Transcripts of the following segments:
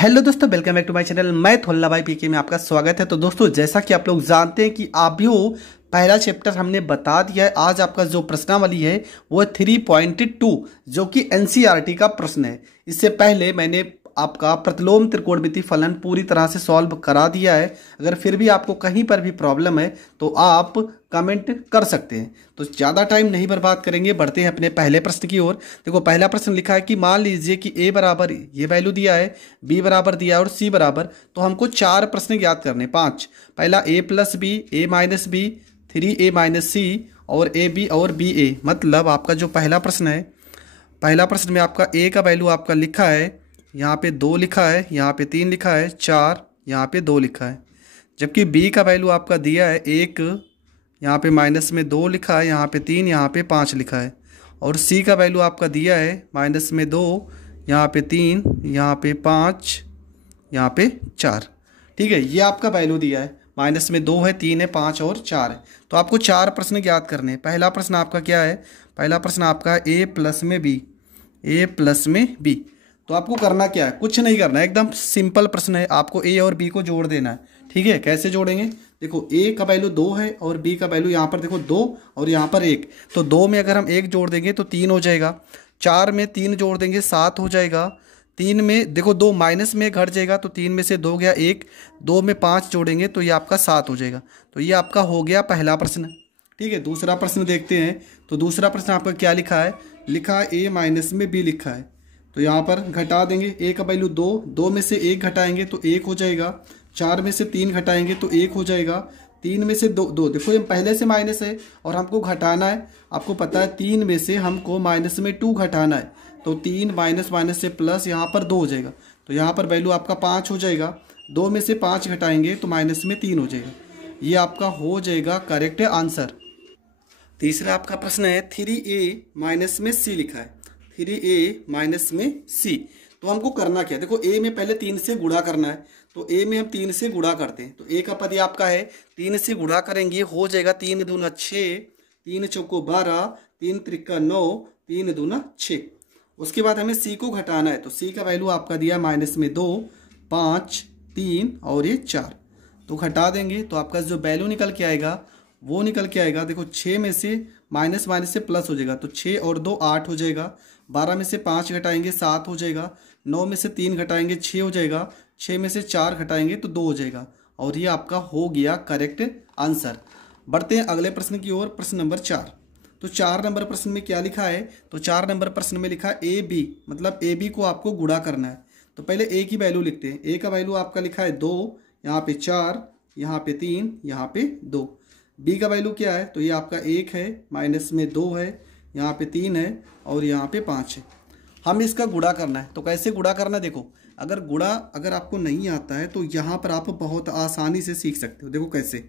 Hello दोस्तों, welcome back to my channel. मैं थोल्ला भाई पीके में आपका स्वागत है। तो दोस्तों, जैसा कि आप लोग जानते हैं कि अभी वो पहला चैप्टर हमने बता दिया है। आज आपका जो प्रश्नावली है वो 3.2 जो कि एनसीईआरटी का प्रश्न है। इससे पहले मैंने आपका प्रतिलोम त्रिकोणमिति फलन पूरी तरह से सॉल्व करा दिया है। अगर फिर भी आपको कहीं पर भी प्रॉब्लम है तो आप कमेंट कर सकते हैं। तो ज़्यादा टाइम नहीं बर्बाद करेंगे, बढ़ते हैं अपने पहले प्रश्न की ओर। देखो, पहला प्रश्न लिखा है कि मान लीजिए कि ए बराबर ये वैल्यू दिया है, बी बराबर दिया है और सी बराबर, तो हमको चार प्रश्न ज्ञात करने, पांच। पहला ए प्लस बी, ए माइनस बी, 3a माइनस सी और ए बी और बी ए। मतलब आपका जो पहला प्रश्न है, पहला प्रश्न में आपका ए का वैल्यू आपका लिखा है, यहाँ पे 2 लिखा है, यहाँ पे 3 लिखा है, 4 यहाँ पे 2 लिखा है। जबकि बी का वैल्यू आपका दिया है 1, यहाँ पे माइनस में 2 लिखा है, यहाँ पे 3, यहाँ पे 5 लिखा है। और सी का वैल्यू आपका दिया है माइनस में 2, यहाँ पे 3, यहाँ पे 5, यहाँ पे 4। ठीक है, ये आपका वैल्यू दिया है। माइनस में 2 है, 3 है, 5 और 4 है। तो आपको चार प्रश्न ज्ञात करने हैं। पहला प्रश्न आपका क्या है? पहला प्रश्न आपका ए प्लस में बी, ए प्लस में बी। तो आपको करना क्या है? कुछ नहीं करना है, एकदम सिंपल प्रश्न है। आपको ए और बी को जोड़ देना है। ठीक है, कैसे जोड़ेंगे? देखो, ए का वैल्यू 2 है और बी का वैल्यू यहाँ पर देखो 2 और यहाँ पर 1। तो 2 में अगर हम 1 जोड़ देंगे तो 3 हो जाएगा। 4 में 3 जोड़ देंगे 7 हो जाएगा। 3 में देखो 2 माइनस में घट जाएगा तो 3 में से 2 गया 1। 2 में 5 जोड़ेंगे तो ये आपका 7 हो जाएगा। तो ये आपका हो गया पहला प्रश्न। ठीक है, दूसरा प्रश्न देखते हैं। तो दूसरा प्रश्न आपका क्या लिखा है? लिखा है ए माइनस में बी लिखा है। तो यहाँ पर घटा देंगे। ए का वैल्यू 2, 2 में से 1 घटाएंगे तो 1 हो जाएगा। 4 में से 3 घटाएंगे तो 1 हो जाएगा। 3 में से 2 देखो ये पहले से माइनस है और हमको घटाना है। आपको पता है 3 में से हमको माइनस में 2 घटाना है। तो 3 माइनस माइनस से प्लस, यहाँ पर 2 हो जाएगा। तो यहाँ पर वैल्यू आपका 5 हो जाएगा। 2 में से 5 घटाएंगे तो माइनस में 3 हो जाएगा। ये आपका हो जाएगा करेक्ट आंसर। तीसरा आपका प्रश्न है 3a माइनस में c लिखा है। 3a माइनस में c। तो हमको करना क्या है? देखो, a में पहले 3 से गुणा करना है। तो a में हम 3 से गुणा करते हैं। तो a का पद आपका है, 3 से गुणा करेंगे हो जाएगा 3 दूना 6, 3 चौको 12, 3 त्रिका 9, 3 दूना 6। उसके बाद हमें c को घटाना है। तो c का वैल्यू आपका दिया माइनस में 2, 5, 3 और ये 4। तो घटा देंगे तो आपका जो वैल्यू निकल के आएगा वो निकल के आएगा। देखो, 6 में से माइनस माइनस से प्लस हो जाएगा। तो 6 और 2 8 हो जाएगा। 12 में से 5 घटाएंगे 7 हो जाएगा। 9 में से 3 घटाएंगे 6 हो जाएगा। 6 में से 4 घटाएंगे तो 2 हो जाएगा। और ये आपका हो गया करेक्ट आंसर। बढ़ते हैं अगले प्रश्न की ओर, प्रश्न नंबर 4। तो 4 नंबर प्रश्न में क्या लिखा है? तो 4 नंबर प्रश्न में लिखा है ए बी, मतलब ए बी को आपको गुणा करना है। तो पहले ए की वैल्यू लिखते हैं। ए का वैल्यू आपका लिखा है 2, यहाँ पे 4, यहाँ पे 3, यहाँ पे 2। बी का वैल्यू क्या है? तो ये आपका 1 है, माइनस में 2 है, यहाँ पे 3 है और यहाँ पे 5 है। हम इसका गुणा करना है। तो कैसे गुणा करना है? देखो, अगर गुणा अगर आपको नहीं आता है तो यहाँ पर आप बहुत आसानी से सीख सकते हो। देखो कैसे,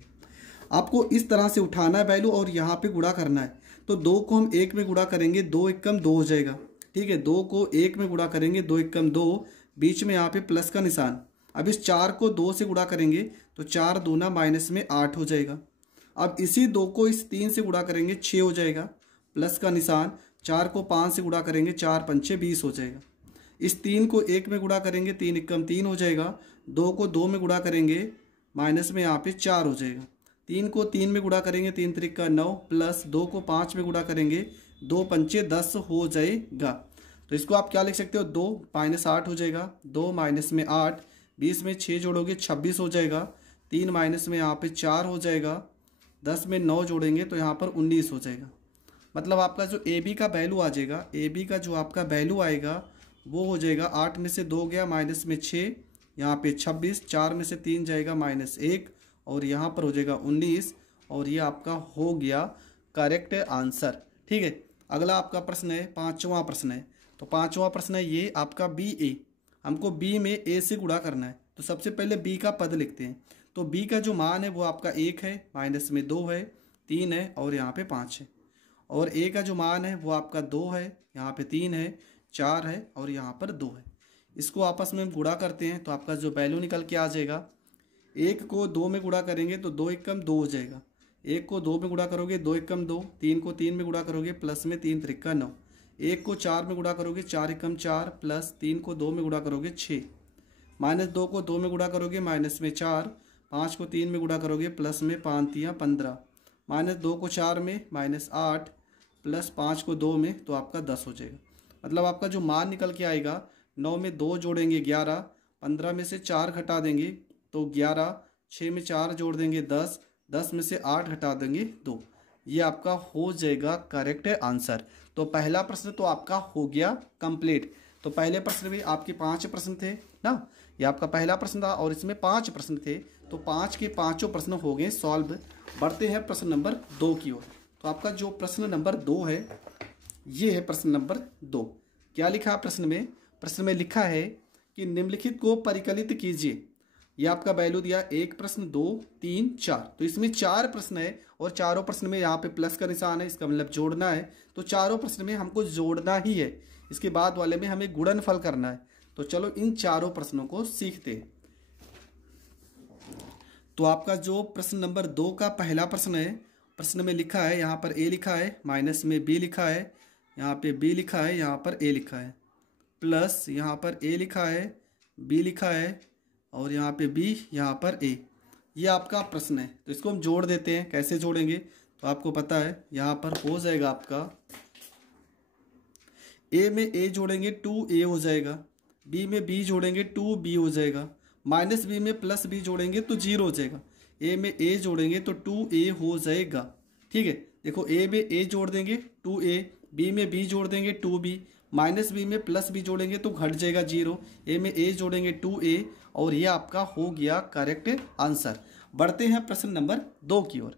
आपको इस तरह से उठाना है वैल्यू और यहाँ पे गुणा करना है। तो 2 को हम 1 में गुणा करेंगे, 2 एकम 2 हो जाएगा। ठीक है, 2 को 1 में गुणा करेंगे, 2 एकम 2, बीच में यहाँ पे प्लस का निशान। अब इस 4 को 2 से गुणा करेंगे तो 4 दूना माइनस में 8 हो जाएगा। अब इसी 2 को इस 3 से गुणा करेंगे, 6 हो जाएगा, प्लस का निशान। 4 को 5 से गुणा करेंगे, 4 पंचे 20 हो जाएगा। इस 3 को 1 में गुणा करेंगे, 3 एकम 3 हो जाएगा। 2 को 2 में गुणा करेंगे, माइनस में यहाँ पे 4 हो जाएगा। 3 को 3 में गुणा करेंगे, 3 त्रिका 9, प्लस 2 को 5 में गुणा करेंगे, 2 पंचे 10 हो जाएगा। तो इसको आप क्या लिख सकते हो? 2 माइनस 8 हो जाएगा। 2 माइनस में 8, 20 में 6 जोड़ोगे 26 हो जाएगा। 3 माइनस में यहाँ पे 4 हो जाएगा। 10 में 9 जोड़ेंगे तो यहाँ पर 19 हो जाएगा। मतलब आपका जो ए बी का वैल्यू आ जाएगा, ए बी का जो आपका वैल्यू आएगा वो हो जाएगा 8 में से 2 गया माइनस में 6, यहाँ पे 26, 4 में से 3 जाएगा माइनस 1 और यहाँ पर हो जाएगा 19। और ये आपका हो गया करेक्ट आंसर। ठीक है, अगला आपका प्रश्न है, पाँचवा प्रश्न है। तो पाँचवा प्रश्न है ये आपका बी ए। हमको बी में ए से गुणा करना है। तो सबसे पहले बी का पद लिखते हैं। तो b का जो मान है वो आपका 1 है, माइनस में 2 है, 3 है और यहाँ पे 5 है। और a का जो मान है वो आपका 2 है, यहाँ पे 3 है, 4 है और यहाँ पर 2 है। इसको आपस में गुणा करते हैं तो आपका जो वैल्यू निकल के आ जाएगा। 1 को 2 में गुणा करेंगे तो 2 एकम 2 हो जाएगा। 1 को 2 में गुणा करोगे, 2 एकम 2, 3 को 3 में गुणा करोगे, प्लस में 3 त्रिका 9। 1 को 4 में गुणा करोगे, 4 एकम 4, प्लस 3 को 2 में गुणा करोगे 6, -2 को 2 में गुणा करोगे माइनस में 4, 5 को 3 में गुणा करोगे प्लस में 5 तियाँ 15, -2 को 4 में -8 प्लस 5 को 2 में तो आपका 10 हो जाएगा। मतलब आपका जो मान निकल के आएगा, 9 में 2 जोड़ेंगे 11, 15 में से 4 घटा देंगे तो 11, 6 में 4 जोड़ देंगे 10, 10 में से 8 घटा देंगे 2। ये आपका हो जाएगा करेक्ट आंसर। तो पहला प्रश्न तो आपका हो गया कंप्लीट। तो पहले प्रश्न में आपके 5 प्रश्न थे ना, ये आपका पहला प्रश्न था और इसमें 5 प्रश्न थे, तो 5 के 5 प्रश्न हो गए सॉल्व। बढ़ते हैं प्रश्न नंबर 2 की ओर। तो आपका जो प्रश्न नंबर 2 है, ये है प्रश्न नंबर 2। क्या लिखा है प्रश्न में? प्रश्न में लिखा है कि निम्नलिखित को परिकलित कीजिए। ये आपका वैल्यू दिया 1 प्रश्न, 2, 3, 4। तो इसमें 4 प्रश्न है और चारों प्रश्न में यहाँ पे प्लस का निशान है, इसका मतलब जोड़ना है। तो चारों प्रश्न में हमको जोड़ना ही है, इसके बाद वाले में हमें गुणनफल करना है। तो चलो इन चारों प्रश्नों को सीखते हैं। तो आपका जो प्रश्न नंबर 2 का पहला प्रश्न है, प्रश्न में लिखा है, यहाँ पर ए लिखा है, माइनस में बी लिखा है, यहाँ पे बी लिखा है, यहाँ पर ए लिखा है, प्लस यहाँ पर ए लिखा है, बी लिखा है और यहाँ पे बी, यहाँ पर ए। ये आपका प्रश्न है। तो इसको हम जोड़ देते हैं। कैसे जोड़ेंगे? तो आपको पता है, यहाँ पर हो जाएगा आपका ए में ए जोड़ेंगे 2a हो जाएगा, बी में बी जोड़ेंगे 2b हो जाएगा, माइनस बी में प्लस बी जोड़ेंगे तो 0 हो जाएगा, ए में ए जोड़ेंगे तो 2a हो जाएगा। ठीक है, देखो ए में ए जोड़ देंगे 2a, बी में बी जोड़ देंगे 2b, माइनस बी में प्लस बी जोड़ेंगे तो घट जाएगा 0, ए में ए जोड़ेंगे 2a और ये आपका हो गया करेक्ट आंसर। बढ़ते हैं प्रश्न नंबर 2 की ओर।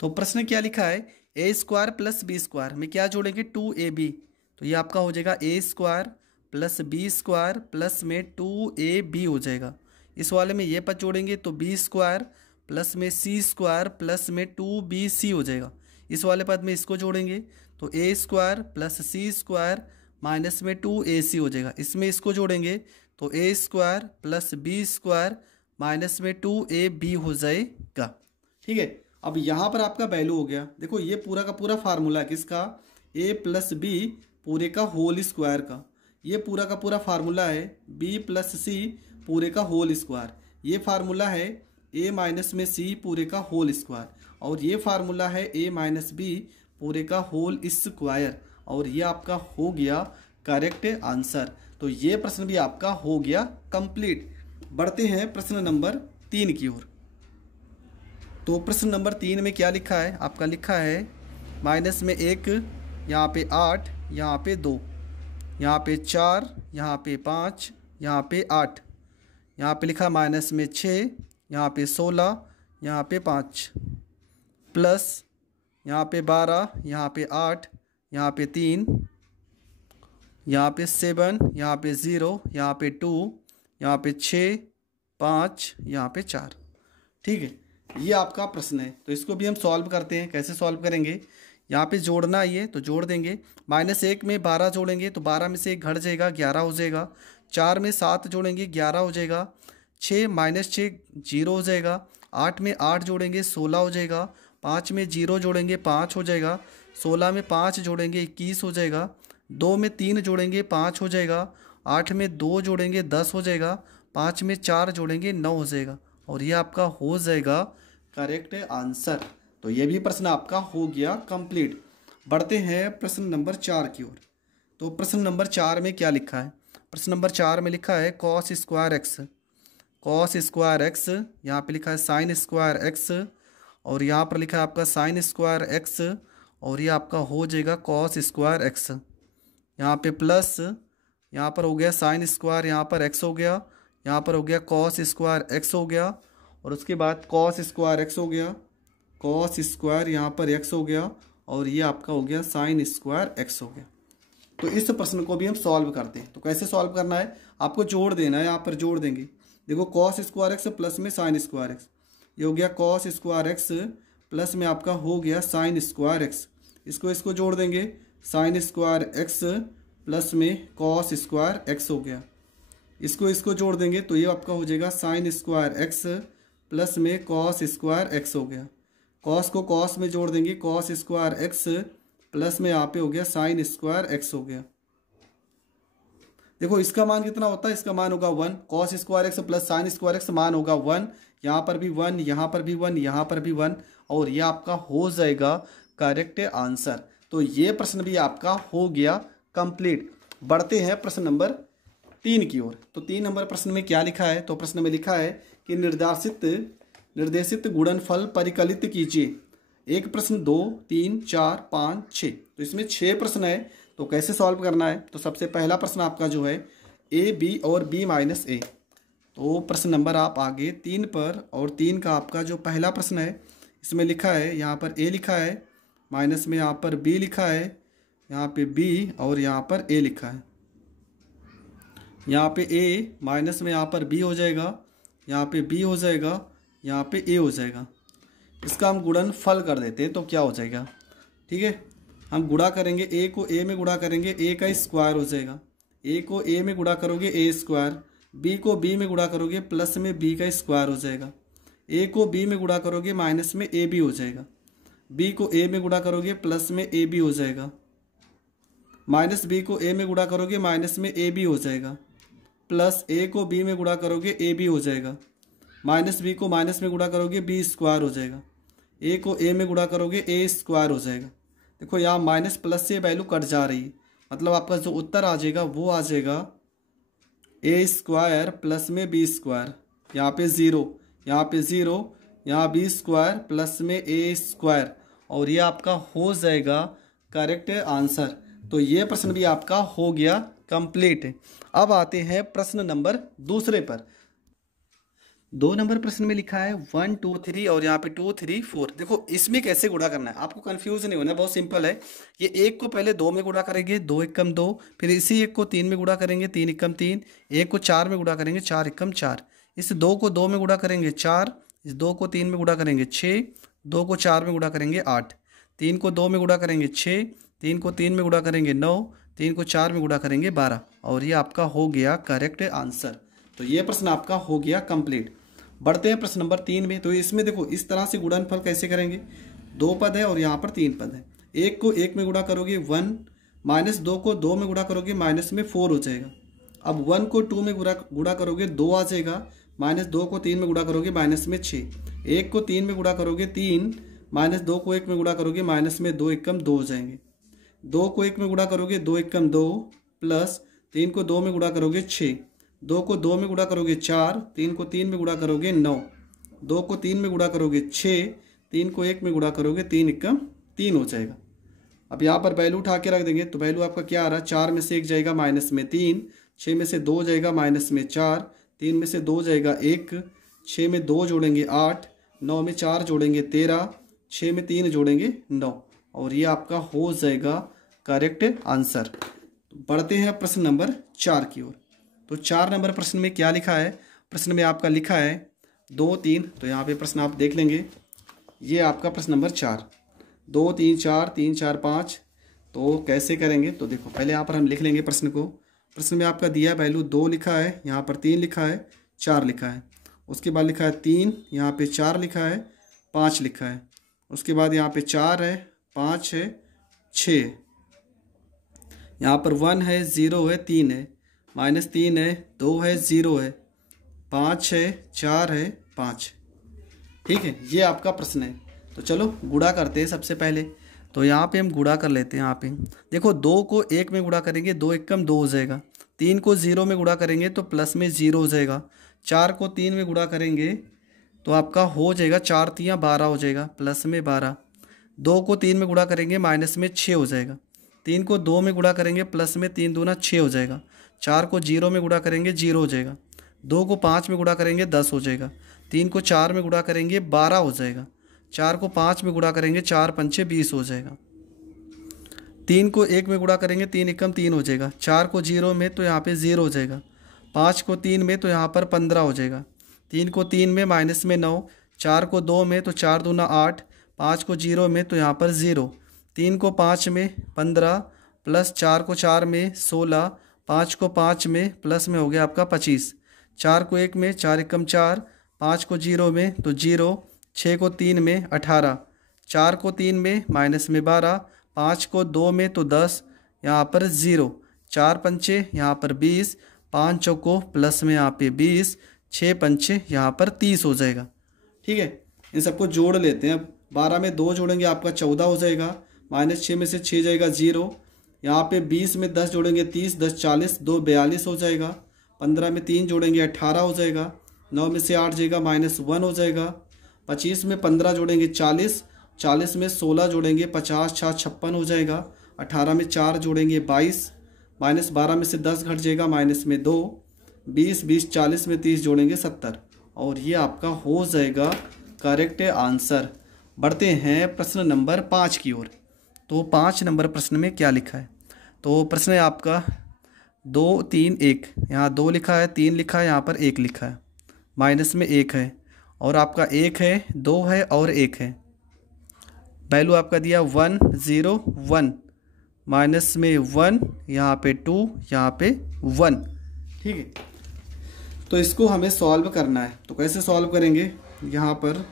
तो प्रश्न क्या लिखा है? a² प्लस b² में क्या जोड़ेंगे? 2ab। तो ये आपका हो जाएगा a² प्लस b² प्लस में 2ab हो जाएगा। इस वाले में ये पद जोड़ेंगे तो b² प्लस में c² प्लस में 2bc हो जाएगा। इस वाले पद में इसको जोड़ेंगे तो a² प्लस c² माइनस में 2ac हो जाएगा। इसमें इसको जोड़ेंगे तो a² प्लस b² माइनस में 2ab हो जाएगा। ठीक है, अब यहाँ पर आपका वैल्यू हो गया। देखो ये पूरा का पूरा फार्मूला है किसका? a प्लस बी पूरे का होल स्क्वायर का। ये पूरा का पूरा फार्मूला है b प्लस सी पूरे का होल स्क्वायर। ये फार्मूला है a माइनस में c पूरे का होल स्क्वायर और ये फार्मूला है a माइनस बी पूरे का होल स्क्वायर और ये आपका हो गया करेक्ट आंसर। तो ये प्रश्न भी आपका हो गया कंप्लीट। बढ़ते हैं प्रश्न नंबर 3 की ओर। तो प्रश्न नंबर 3 में क्या लिखा है? आपका लिखा है माइनस में 1, यहाँ पे 8, यहाँ पे 2, यहाँ पे 4, यहाँ पे 5, यहाँ पे 8, यहाँ पे लिखा माइनस में 6, यहाँ पे 16, यहाँ पे 5, प्लस यहाँ पे 12, यहाँ पे 8, यहाँ पे 3, यहाँ पे 7, यहाँ पे 0, यहाँ पे 2, यहाँ पे 6, 5, यहाँ पे 4। ठीक है, ये आपका प्रश्न है। तो इसको भी हम सॉल्व करते हैं। कैसे सॉल्व करेंगे? यहाँ पे जोड़ना ये तो जोड़ देंगे। -1 में 12 जोड़ेंगे तो 12 में से 1 घट जाएगा, 11 हो जाएगा। 4 में 7 जोड़ेंगे 11 हो जाएगा। 6 माइनस 6 0 हो जाएगा। 8 में 8 जोड़ेंगे 16 हो जाएगा। 5 में 0 जोड़ेंगे 5 हो जाएगा। 16 में 5 जोड़ेंगे 21 हो जाएगा। 2 में 3 जोड़ेंगे 5 हो जाएगा। 8 में 2 जोड़ेंगे 10 हो जाएगा। 5 में 4 जोड़ेंगे 9 हो जाएगा और ये आपका हो जाएगा करेक्ट आंसर। तो ये भी प्रश्न आपका हो गया कंप्लीट। बढ़ते हैं प्रश्न नंबर 4 की ओर। तो प्रश्न नंबर 4 में क्या लिखा है? प्रश्न नंबर 4 में लिखा है cos square x, cos square x, यहाँ पे लिखा है sin स्क्वायर एक्स और यहाँ पर लिखा है आपका sin स्क्वायर एक्स और ये आपका हो जाएगा cos स्क्वायर एक्स। यहाँ पे प्लस, यहाँ पर हो गया sin स्क्वायर, यहाँ पर x हो गया, यहाँ पर हो गया cos स्क्वायर x हो गया और उसके बाद cos स्क्वायर x हो गया, cos स्क्वायर यहाँ पर x हो गया और ये आपका हो गया sin स्क्वायर x हो गया। तो इस प्रश्न को भी हम सॉल्व करते हैं। तो कैसे सॉल्व करना है? आपको जोड़ देना है। यहाँ पर जोड़ देंगे। देखो cos स्क्वायर x प्लस में sin स्क्वायर x, ये हो गया cos स्क्वायर x प्लस में आपका हो गया sin स्क्वायर x। इसको जोड़ देंगे, sin स्क्वायर x प्लस में cos स्क्वायर x हो गया। इसको जोड़ देंगे तो ये आपका हो जाएगा sin स्क्वायर x प्लस में cos स्क्वायर x हो गया। cos को cos में जोड़ देंगे, cos स्क्वायर x प्लस में यहाँ पे हो गया sin स्क्वायर x हो गया। देखो इसका मान कितना होता है, इसका मान होगा 1, cos square x plus sine square x मान होगा 1, यहाँ पर भी 1, यहाँ पर भी 1, यहाँ पर भी 1, और ये आपका हो जाएगा करेक्ट आंसर। तो ये प्रश्न भी आपका हो गया कंप्लीट। बढ़ते हैं प्रश्न नंबर 3 की ओर। तो 3 नंबर प्रश्न में क्या लिखा है, तो प्रश्न में लिखा है कि निर्देशित गुणनफल परिकलित कीजिए। एक प्रश्न 2 3 4 5 6, तो इसमें 6 प्रश्न है। तो कैसे सॉल्व करना है, तो सबसे पहला प्रश्न आपका जो है ए बी और बी माइनस ए। तो प्रश्न नंबर आप आगे 3 पर, और 3 का आपका जो पहला प्रश्न है इसमें लिखा है, यहाँ पर ए लिखा है, माइनस में यहाँ पर बी लिखा है, यहाँ पे बी और यहाँ पर ए लिखा है। यहाँ पे ए माइनस में यहाँ पर बी हो जाएगा, यहाँ पे बी हो जाएगा, यहाँ पे ए हो जाएगा। इसका हम गुणनफल कर देते हैं तो क्या हो जाएगा, ठीक है। हम गुणा करेंगे, ए को ए में गुणा करेंगे, ए का स्क्वायर हो जाएगा। ए को ए में गुणा करोगे ए स्क्वायर, बी को बी में गुणा करोगे प्लस में बी का स्क्वायर हो जाएगा। ए को बी में गुणा करोगे माइनस में ए बी हो जाएगा। बी को ए में गुणा करोगे प्लस में ए बी हो जाएगा। माइनस बी को ए में गुणा करोगे माइनस में ए बी हो जाएगा। प्लस ए को बी में गुणा करोगे ए बी हो जाएगा। माइनस बी को माइनस में गुणा करोगे बी स्क्वायर हो जाएगा। ए को ए में गुणा करोगे ए स्क्वायर हो जाएगा। देखो यहाँ माइनस प्लस से वैल्यू कट जा रही है, मतलब आपका जो उत्तर आ जाएगा वो आ जाएगा ए स्क्वायर प्लस में बी स्क्वायर, यहाँ पे 0, यहाँ पे 0, यहाँ बी स्क्वायर प्लस में ए स्क्वायर, और ये आपका हो जाएगा करेक्ट आंसर। तो ये प्रश्न भी आपका हो गया कंप्लीट। अब आते हैं प्रश्न नंबर दूसरे पर। 2 नंबर प्रश्न में लिखा है 1 2 3 और यहाँ पे 2 3 4। देखो इसमें कैसे गुणा करना है, आपको कंफ्यूज नहीं होना, बहुत सिंपल है। ये एक को पहले 2 में गुणा करेंगे, 2 एकम 2, फिर इसी एक को 3 में गुणा करेंगे, 3 एकम 3, एक को 4 में गुणा करेंगे, 4 एकम 4, इस 2 को 2 में गुणा करेंगे 4, इस 2 को 3 में गुणा करेंगे 6, 2 को 4 में गुणा करेंगे 8, 3 को 2 में गुणा करेंगे 6, 3 को 3 में गुणा करेंगे 9, 3 को 4 में गुणा करेंगे 12, और ये आपका हो गया करेक्ट आंसर। तो ये प्रश्न आपका हो गया कंप्लीट। बढ़ते हैं प्रश्न नंबर 3 में। तो इसमें देखो इस तरह से गुणनफल कैसे करेंगे, 2 पद है और यहाँ पर 3 पद है। एक को 1 में गुणा करोगे 1, माइनस 2 को 2 में गुणा करोगे माइनस में 4 हो जाएगा। अब 1 को 2 में गुणा करोगे 2 आ जाएगा, माइनस 2 को 3 में गुणा करोगे माइनस में 6, 1 को 3 में गुणा करोगे 3, माइनस 2 को 1 में गुणा करोगे माइनस में 2 एकम 2 हो जाएंगे। 2 को 1 में गुणा करोगे 2 एकम 2, प्लस 3 को 2 में गुणा करोगे 6, 2 को 2 में गुणा करोगे 4, 3 को 3 में गुणा करोगे 9, 2 को 3 में गुणा करोगे 6, 3 को 1 में गुणा करोगे 3 एकम 3 हो जाएगा। अब यहाँ पर वैल्यू उठा के रख देंगे, तो वैल्यू आपका क्या आ रहा है, 4 में से 1 जाएगा माइनस में 3, 6 में से 2 जाएगा माइनस में 4, 3 में से 2 जाएगा 1, 6 में 2 जोड़ेंगे 8, 9 में 4 जोड़ेंगे 13, 6 में 3 जोड़ेंगे 9, और ये आपका हो जाएगा करेक्ट आंसर। बढ़ते हैं प्रश्न नंबर 4 की ओर। तो 4 नंबर प्रश्न में क्या लिखा है, प्रश्न में आपका लिखा है 2 3, तो यहाँ पे प्रश्न आप देख लेंगे। ये आपका प्रश्न नंबर 4, 2 3 4 3 4 5। तो कैसे करेंगे, तो देखो पहले यहाँ पर हम लिख लेंगे प्रश्न को। प्रश्न में आपका दिया वैल्यू 2 लिखा है, यहाँ पर 3 लिखा है, 4 लिखा है, उसके बाद लिखा है 3, यहाँ पे 4 लिखा है, 5 लिखा है, उसके बाद यहाँ पे 4 है, 5 है, 6, यहाँ पर 1 है, 0 है, 3 है, माइनस 3 है, 2 है, 0 है, 5 है, 4 है, 5। ठीक है, ये आपका प्रश्न है। तो चलो गुणा करते हैं सबसे पहले। तो यहाँ पे हम गुणा कर लेते हैं। यहाँ पे देखो 2 को 1 में गुणा करेंगे 2 एकम 2 हो जाएगा, 3 को 0 में गुणा करेंगे तो प्लस में 0 हो जाएगा, 4 को 3 में गुणा करेंगे तो आपका हो जाएगा 4 3 12 हो जाएगा, प्लस में 12, 2 को 3 में गुणा करेंगे माइनस में 6 हो जाएगा, 3 को 2 में गुणा करेंगे प्लस में 3 दूना 6 हो जाएगा, 4 को 0 में गुणा करेंगे 0 हो जाएगा, 2 को 5 में गुणा करेंगे 10 हो जाएगा, 3 को 4 में गुणा करेंगे 12 हो जाएगा, 4 को 5 में गुणा करेंगे 4 पंचे 20 हो जाएगा, 3 को 1 में गुणा करेंगे 3 एकम 3 हो जाएगा, 4 को 0 में तो यहाँ पे 0 हो जाएगा, 5 को 3 में तो यहाँ पर 15 हो जाएगा, 3 को 3 में माइनस में 9, 4 को 2 में तो 4 दूना 8, 5 को 0 में तो यहाँ पर 0, 3 को 5 में 15, प्लस 4 को 4 में 16, 5 को 5 में प्लस में हो गया आपका 25, 4 को 1 में 4 एकम 4, 5 को 0 में तो 0, 6 को 3 में 18, 4 को 3 में माइनस में 12, 5 को 2 में तो 10, यहाँ पर 0, 4 पंचे यहाँ पर 20, 5 चौको प्लस में यहाँ पे 20, 6 पंचे यहाँ पर 30 हो जाएगा। ठीक है, इन सबको जोड़ लेते हैं। अब 12 में 2 जोड़ेंगे आपका 14 हो जाएगा, -6 में से 6 जाएगा 0। यहाँ पे 20 में 10 जोड़ेंगे 30, 10 40, 2 42 हो जाएगा। 15 में 3 जोड़ेंगे 18 हो जाएगा। 9 में से 8 जाएगा -1 हो जाएगा। 25 में 15 जोड़ेंगे 40, 40 में 16 जोड़ेंगे 50, 6 56 हो जाएगा। 18 में 4 जोड़ेंगे 22, -12 में से 10 घट जाएगा -2। 20 20 40 में 30 जोड़ेंगे 70, और ये आपका हो जाएगा करेक्ट आंसर। बढ़ते हैं प्रश्न नंबर 5 की ओर। तो 5 नंबर प्रश्न में क्या लिखा है? तो प्रश्न है आपका 2 3 1, यहाँ 2 लिखा है, 3 लिखा है, यहाँ पर 1 लिखा है, माइनस में 1 है, और आपका 1 है, 2 है और 1 है। वैल्यू आपका दिया 1 0 1, माइनस में 1, यहाँ पे 2, यहाँ पे 1। ठीक है, तो इसको हमें सॉल्व करना है। तो कैसे सॉल्व करेंगे? यहाँ पर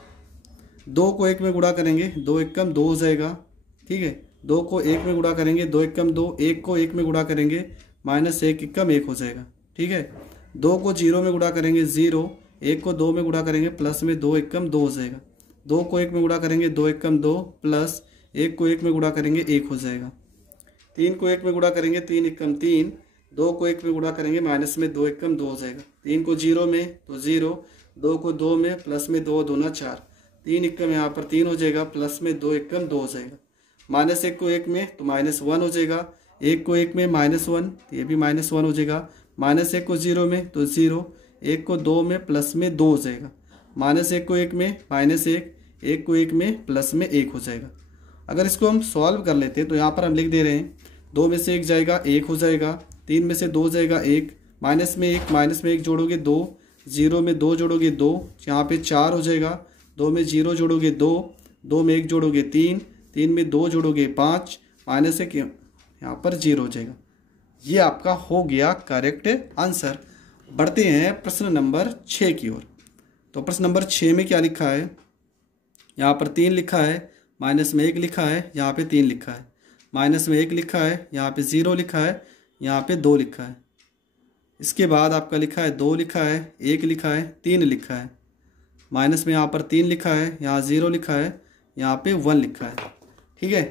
2 को 1 में गुणा करेंगे, 2 एकम 2 हो जाएगा। ठीक है, 2 को 1 में गुणा करेंगे, 2 एकम 2, 1 को 1 में गुणा करेंगे, -1 एकम 1 हो जाएगा। ठीक है, 2 को 0 में गुणा करेंगे 0, 1 को 2 में गुणा करेंगे प्लस में 2 एकम 2 हो जाएगा। 2 को 1 में गुणा करेंगे 2 एकम 2, प्लस 1 को 1 में गुणा करेंगे 1 हो जाएगा। 3 को 1 में गुणा करेंगे 3 एकम 3, 2 को 1 में गुणा करेंगे माइनस में 2 एकम 2 हो जाएगा। 3 को 0 में तो 0, 2 को 2 में प्लस में 2 दूना 4, 3 एकम यहाँ पर 3 हो जाएगा, प्लस में 2 एकम 2 हो जाएगा। -1 को 1 में तो -1 हो जाएगा, 1 को 1 में -1, ये भी -1 हो जाएगा। -1 को 0 में तो 0, 1 को 2 में प्लस में 2 हो जाएगा। -1 को 1 में -1, 1 को 1 में प्लस में 1 हो जाएगा। अगर इसको हम सॉल्व कर लेते हैं तो यहाँ पर हम लिख दे रहे हैं 2 में से 1 जाएगा 1 हो जाएगा, 3 में से 2 जाएगा 1, माइनस में 1 जोड़ोगे 2, 0 में 2 जोड़ोगे 2, यहाँ पे 4 हो जाएगा। 2 में 0 जोड़ोगे 2, 2 में 1 जोड़ोगे 3, 3 में 2 जोड़ोगे 5, -1 यहाँ पर 0 हो जाएगा। ये आपका हो गया करेक्ट आंसर। बढ़ते हैं प्रश्न नंबर 6 की ओर। तो प्रश्न नंबर 6 में क्या लिखा है? यहाँ पर 3 लिखा है, माइनस में 1 लिखा है, यहाँ पे 3 लिखा है, माइनस में 1 लिखा है, यहाँ पे 0 लिखा है, यहाँ पे 2 लिखा है। इसके बाद आपका लिखा है 2 लिखा है, 1 लिखा है, 3 लिखा है, माइनस में यहाँ पर 3 लिखा है, यहाँ 0 लिखा है, यहाँ पे 1 लिखा है। ठीक है,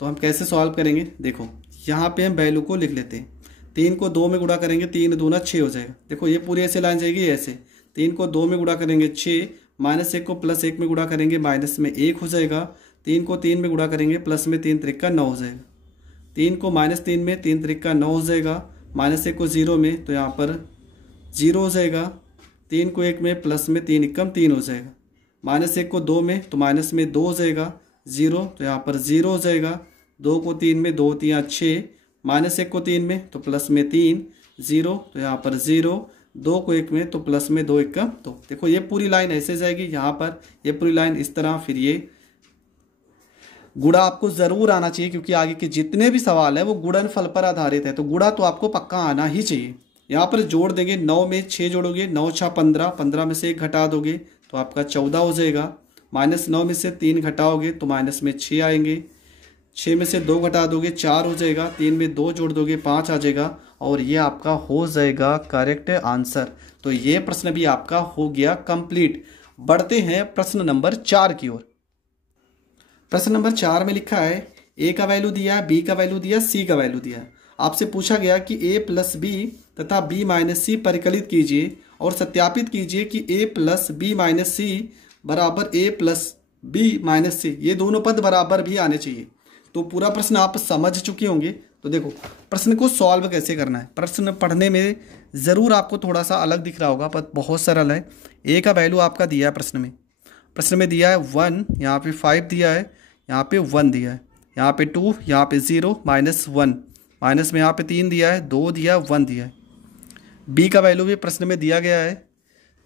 तो हम कैसे सॉल्व करेंगे? देखो यहाँ पे हम वैल्यू को लिख लेते हैं। 3 को 2 में गुणा करेंगे, 3 दूना 6 हो जाएगा। देखो ये पूरी ऐसे लाइन जाएगी ऐसे, 3 को 2 में गुणा करेंगे 6, -1 को +1 में गुणा करेंगे माइनस में 1 हो जाएगा। 3 को 3 में गुणा करेंगे प्लस में 3 त्रिका 9 हो जाएगा। 3 को -3 में 3 त्रिका 9 हो जाएगा। -1 को 0 में तो यहाँ पर 0 हो जाएगा। 3 को 1 में प्लस में 3 एकम 3 हो जाएगा। -1 को 2 में तो माइनस में 2 हो जाएगा। 0 तो यहाँ पर 0 हो जाएगा। 2 को 3 में 2 3 6, -1 को 3 में तो प्लस में 3, 0 तो यहाँ पर 0, 2 को 1 में तो प्लस में 2 एकम 2। देखो ये पूरी लाइन ऐसे जाएगी, यहाँ पर ये पूरी लाइन इस तरह, फिर ये गुणा आपको जरूर आना चाहिए क्योंकि आगे के जितने भी सवाल है वो गुणनफल पर आधारित है, तो गुणा तो आपको पक्का आना ही चाहिए। यहाँ पर जोड़ देंगे, 9 में 6 जोड़ोगे, 9 6 15, 15 में से 1 घटा दोगे तो आपका 14 हो जाएगा। -9 में से 3 घटाओगे तो माइनस में 6 आएंगे। 6 में से 2 घटा दोगे 4 हो जाएगा। 3 में 2 जोड़ दोगे 5 आ जाएगा, और ये आपका हो जाएगा करेक्ट आंसर। तो ये प्रश्न भी आपका हो गया कंप्लीट। बढ़ते हैं प्रश्न नंबर 4 की ओर। प्रश्न नंबर 4 में लिखा है ए का वैल्यू दिया है, बी का वैल्यू दिया, सी का वैल्यू दिया है। आपसे पूछा गया कि a + b तथा b - c परिकलित कीजिए और सत्यापित कीजिए कि a + b - c बराबर a + b - c, ये दोनों पद बराबर भी आने चाहिए। तो पूरा प्रश्न आप समझ चुके होंगे। तो देखो प्रश्न को सॉल्व कैसे करना है। प्रश्न पढ़ने में ज़रूर आपको थोड़ा सा अलग दिख रहा होगा पर बहुत सरल है। a का वैल्यू आपका दिया है प्रश्न में दिया है 1, यहाँ पे 5 दिया है, यहाँ पे 1 दिया है, यहाँ पे 2, यहाँ पे 0, -1, माइनस में यहाँ पे 3 दिया है, 2 दिया, 1 दिया है। b का वैल्यू भी प्रश्न में दिया गया है।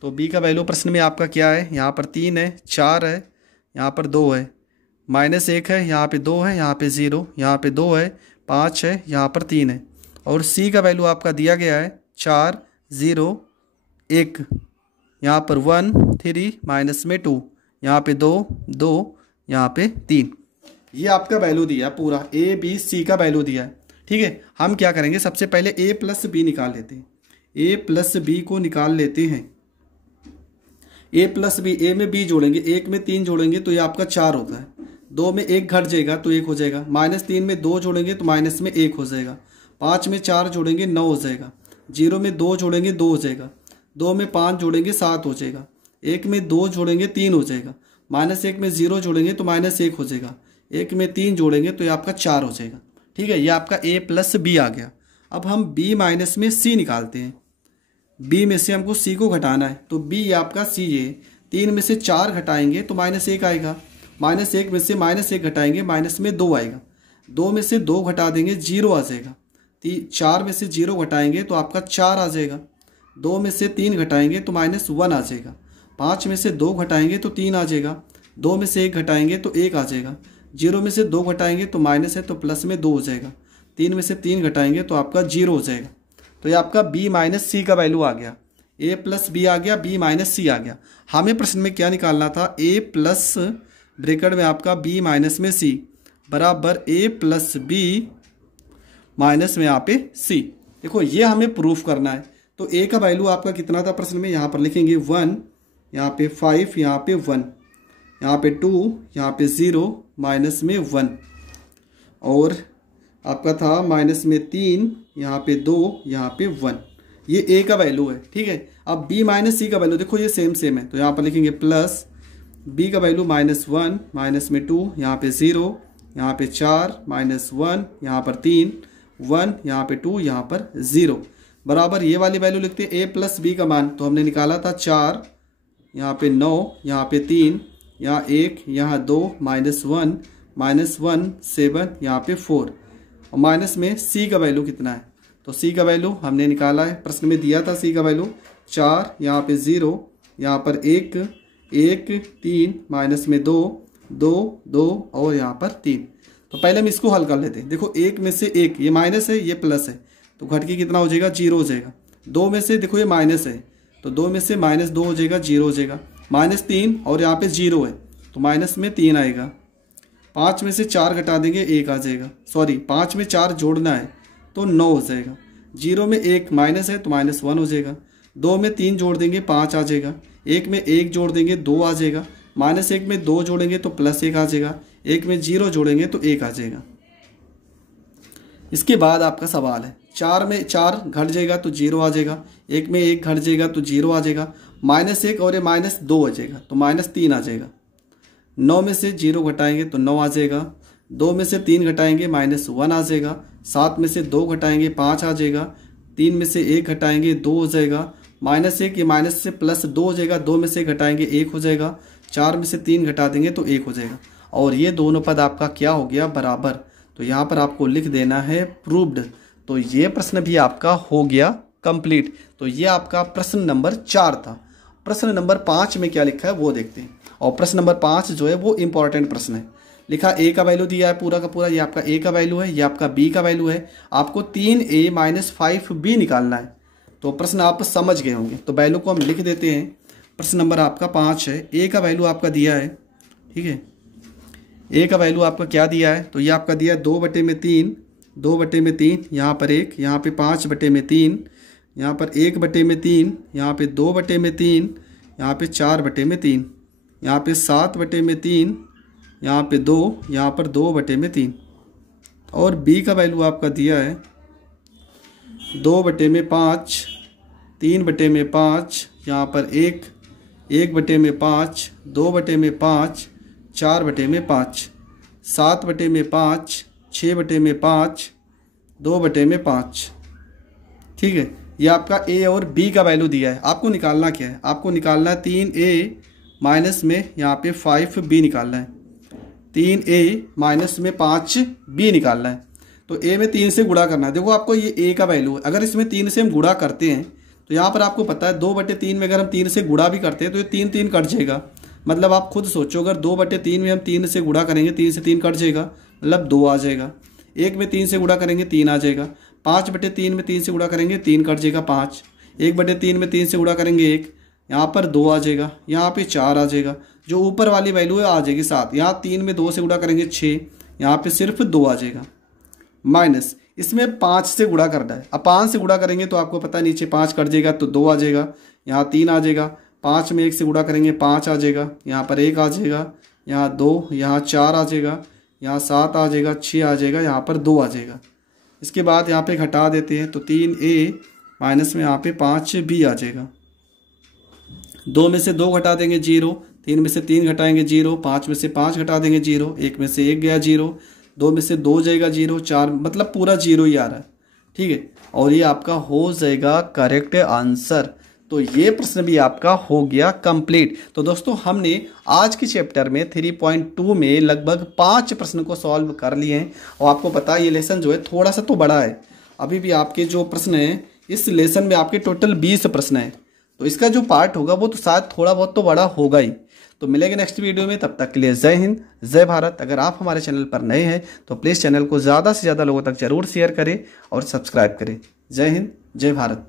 तो b का वैल्यू प्रश्न में आपका क्या है? यहाँ पर 3 है, 4 है, यहाँ पर 2 है, -1 है, यहाँ पे 2 है, यहाँ पे 0, यहाँ पे 2 है, 5 है, यहाँ पर 3 है। और c का वैल्यू आपका दिया गया है 4 0 1, यहाँ पर 1 3, माइनस में 2, यहाँ पे 2 2, यहाँ पे 3। ये आपका वैल्यू दिया है पूरा, a b c का वैल्यू दिया है। ठीक है, हम क्या करेंगे, सबसे पहले ए प्लस बी निकाल लेते हैं। ए प्लस बी को निकाल लेते हैं। ए प्लस बी, ए में बी जोड़ेंगे, एक में 3 जोड़ेंगे तो ये आपका 4 होता है। 2 में 1 घट जाएगा तो 1 हो जाएगा। -3 में 2 जोड़ेंगे तो माइनस में 1 हो जाएगा। 5 में 4 जोड़ेंगे 9 हो जाएगा। 0 में 2 जोड़ेंगे 2 हो जाएगा। 2 में 5 जोड़ेंगे 7 हो जाएगा। 1 में 2 जोड़ेंगे 3 हो जाएगा। -1 में 0 जोड़ेंगे तो -1 हो जाएगा। 1 में 3 जोड़ेंगे तो ये आपका 4 हो जाएगा। ठीक है, ये आपका ए प्लस बी आ गया। अब हम बी माइनस में सी निकालते हैं। बी में से हमको सी को घटाना है तो बी आपका सी है। 3 में से 4 घटाएंगे तो -1 आएगा। -1 में से -1 घटाएंगे माइनस में 2 आएगा। 2 में से 2 घटा देंगे 0 आ जाएगा। 4 में से 0 घटाएंगे तो आपका 4 आ जाएगा। 2 में से 3 घटाएंगे तो -1 आ जाएगा। 5 में से 2 घटाएंगे तो 3 आ जाएगा। 2 में से 1 घटाएंगे तो 1 आ जाएगा। 0 में से 2 घटाएंगे तो माइनस है तो प्लस में 2 हो जाएगा। 3 में से 3 घटाएंगे तो आपका 0 हो जाएगा। तो ये आपका b माइनस सी का वैल्यू आ गया। a प्लस बी आ गया, b माइनस सी आ गया। हमें प्रश्न में क्या निकालना था, a प्लस ब्रैकेट में आपका b माइनस में c बराबर a प्लस बी माइनस में यहाँ पे c। देखो ये हमें प्रूफ करना है। तो a का वैल्यू आपका कितना था प्रश्न में, यहाँ पर लिखेंगे 1, यहाँ पे 5, यहाँ पे 1, यहाँ पे 2, यहाँ पे 0, माइनस में 1, और आपका था माइनस में 3, यहाँ पे 2, यहाँ पे 1। ये a का वैल्यू है। ठीक है, अब b माइनस सी का वैल्यू देखो ये सेम है, तो यहाँ पर लिखेंगे प्लस b का वैल्यू -1, माइनस में 2, यहाँ पे 0, यहाँ पे 4, -1, यहाँ पर 3, 1, यहाँ पे 2, यहाँ पर 0, बराबर ये वाली वैल्यू लिखते हैं a प्लस बी का मान। तो हमने निकाला था 4, यहाँ पे 9, यहाँ पे 3, यहाँ 1, यहाँ 2, -1, -1, 7, यहाँ पे 4, और माइनस में c का वैल्यू कितना है। तो c का वैल्यू हमने निकाला है, प्रश्न में दिया था c का वैल्यू 4, यहाँ पे 0, यहाँ पर 1, 1, 3, माइनस में 2, 2, 2, और यहाँ पर 3। तो पहले हम इसको हल कर लेते हैं। देखो 1 में से 1, ये माइनस है ये प्लस है, तो घट के कितना हो जाएगा, 0 हो जाएगा। 2 में से देखो ये माइनस है, तो 2 में से -2 हो जाएगा, 0 हो जाएगा। -3 और यहाँ पे 0 है तो माइनस में 3 आएगा। 5 में से 4 घटा देंगे 1 आ जाएगा। सॉरी, 5 में 4 जोड़ना है तो 9 हो जाएगा। 0 में 1 माइनस है तो -1 हो जाएगा। 2 में 3 जोड़ देंगे 5 आ जाएगा। 1 में 1 जोड़ देंगे 2 आ जाएगा। -1 में 2 जोड़ेंगे तो +1 आ जाएगा। 1 में 0 जोड़ेंगे तो 1 आ जाएगा। इसके बाद आपका सवाल है, 4 में 4 घट जाएगा तो 0 आ जाएगा। 1 में 1 घट जाएगा तो 0 आ जाएगा। -1 और ये -2 आ जाएगा तो -3 आ जाएगा। 9 में से 0 घटाएंगे तो 9 आ जाएगा। 2 में से 3 घटाएंगे -1 आ जाएगा। 7 में से 2 घटाएंगे 5 आ जाएगा। 3 में से 1 घटाएंगे 2 हो जाएगा। -1 ये माइनस से +2 हो जाएगा। 2 में से घटाएंगे 1 हो जाएगा। 4 में से 3 घटा देंगे तो 1 हो जाएगा। और ये दोनों पद आपका क्या हो गया, बराबर। तो यहाँ पर आपको लिख देना है प्रूव्ड। तो ये प्रश्न भी आपका हो गया कंप्लीट। तो ये आपका प्रश्न नंबर 4 था। प्रश्न नंबर 5 में क्या लिखा है वो देखते हैं। और प्रश्न नंबर 5 जो है वो इंपॉर्टेंट प्रश्न है। लिखा a का वैल्यू दिया है पूरा का पूरा, ये आपका a का वैल्यू है, ये आपका b का वैल्यू है। आपको 3a - 5b निकालना है। तो प्रश्न आप समझ गए होंगे, तो वैल्यू को हम लिख देते हैं। प्रश्न नंबर आपका 5 है। a का वैल्यू आपका दिया है, ठीक है। a का वैल्यू आपका क्या दिया है, तो ये आपका दिया है 2/3, 2/3, यहाँ पर 1, यहाँ पे 5/3, यहाँ पर 1/3, यहाँ पे 2/3, यहाँ पे 4/3, यहाँ पे 7/3, यहाँ पे 2, यहाँ पर 2/3। और b का वैल्यू आपका दिया है 2/5, 3/5, यहाँ पर 1, 1/5, 2/5, 4/5, 7/5, 6/5, 2/5। ठीक है, ये आपका a और b का वैल्यू दिया है। आपको निकालना क्या है, आपको निकालना है 3a माइनस में यहाँ पे 5b निकालना है। 3a माइनस में 5b निकालना है। तो a में 3 से गुणा करना है। देखो आपको ये a का वैल्यू है, अगर इसमें 3 से हम गुणा करते हैं तो यहाँ पर आपको पता है 2/3 में अगर हम 3 से गुणा भी करते हैं तो ये 3 कट जाएगा। मतलब आप खुद सोचो, अगर 2/3 में हम 3 से गुणा करेंगे, 3 से 3 कट जाएगा, मतलब 2 आ जाएगा। 1 में 3 से गुणा करेंगे 3 आ जाएगा। 5/3 में 3 से गुणा करेंगे 3 कट जाएगा 5। 1/3 में 3 से गुणा करेंगे 1, यहाँ पर 2 आ जाएगा, यहाँ पे 4 आ जाएगा। जो ऊपर वाली वैल्यू है आ जाएगी 7। यहाँ 3 में 2 से गुणा करेंगे 6, यहाँ पे सिर्फ 2 आ जाएगा। माइनस इसमें 5 से गुणा करना है। अब 5 से गुणा करेंगे तो आपको पता है नीचे 5 कट जाएगा तो 2 आ जाएगा, यहाँ 3 आ जाएगा। 5 में 1 से गुणा करेंगे 5 आ जाएगा, यहाँ पर 1 आ जाएगा, यहाँ 2, यहाँ 4 आ जाएगा, यहाँ 7 आ जाएगा, 6 आ जाएगा, यहाँ पर 2 आ जाएगा। इसके बाद यहाँ पे घटा देते हैं तो 3a माइनस में यहाँ पे 5b आ जाएगा। 2 में से 2 घटा देंगे 0, 3 में से 3 घटाएंगे 0, 5 में से 5 घटा देंगे 0, 1 में से 1 गया 0, 2 में से 2 जाएगा 0, 4 मतलब पूरा 0 ही आ रहा है। ठीक है, और ये आपका हो जाएगा करेक्ट आंसर। तो ये प्रश्न भी आपका हो गया कंप्लीट। तो दोस्तों हमने आज के चैप्टर में 3.2 में लगभग 5 प्रश्न को सॉल्व कर लिए हैं। और आपको पता है ये लेसन जो है थोड़ा सा तो बड़ा है, अभी भी आपके जो प्रश्न हैं इस लेसन में आपके टोटल 20 प्रश्न हैं। तो इसका जो पार्ट होगा वो तो शायद थोड़ा बहुत तो बड़ा होगा ही। तो मिलेंगे नेक्स्ट वीडियो में, तब तक के लिए जय हिंद जय भारत। अगर आप हमारे चैनल पर नए हैं तो प्लीज़ चैनल को ज़्यादा से ज़्यादा लोगों तक जरूर शेयर करें और सब्सक्राइब करें। जय हिंद जय भारत।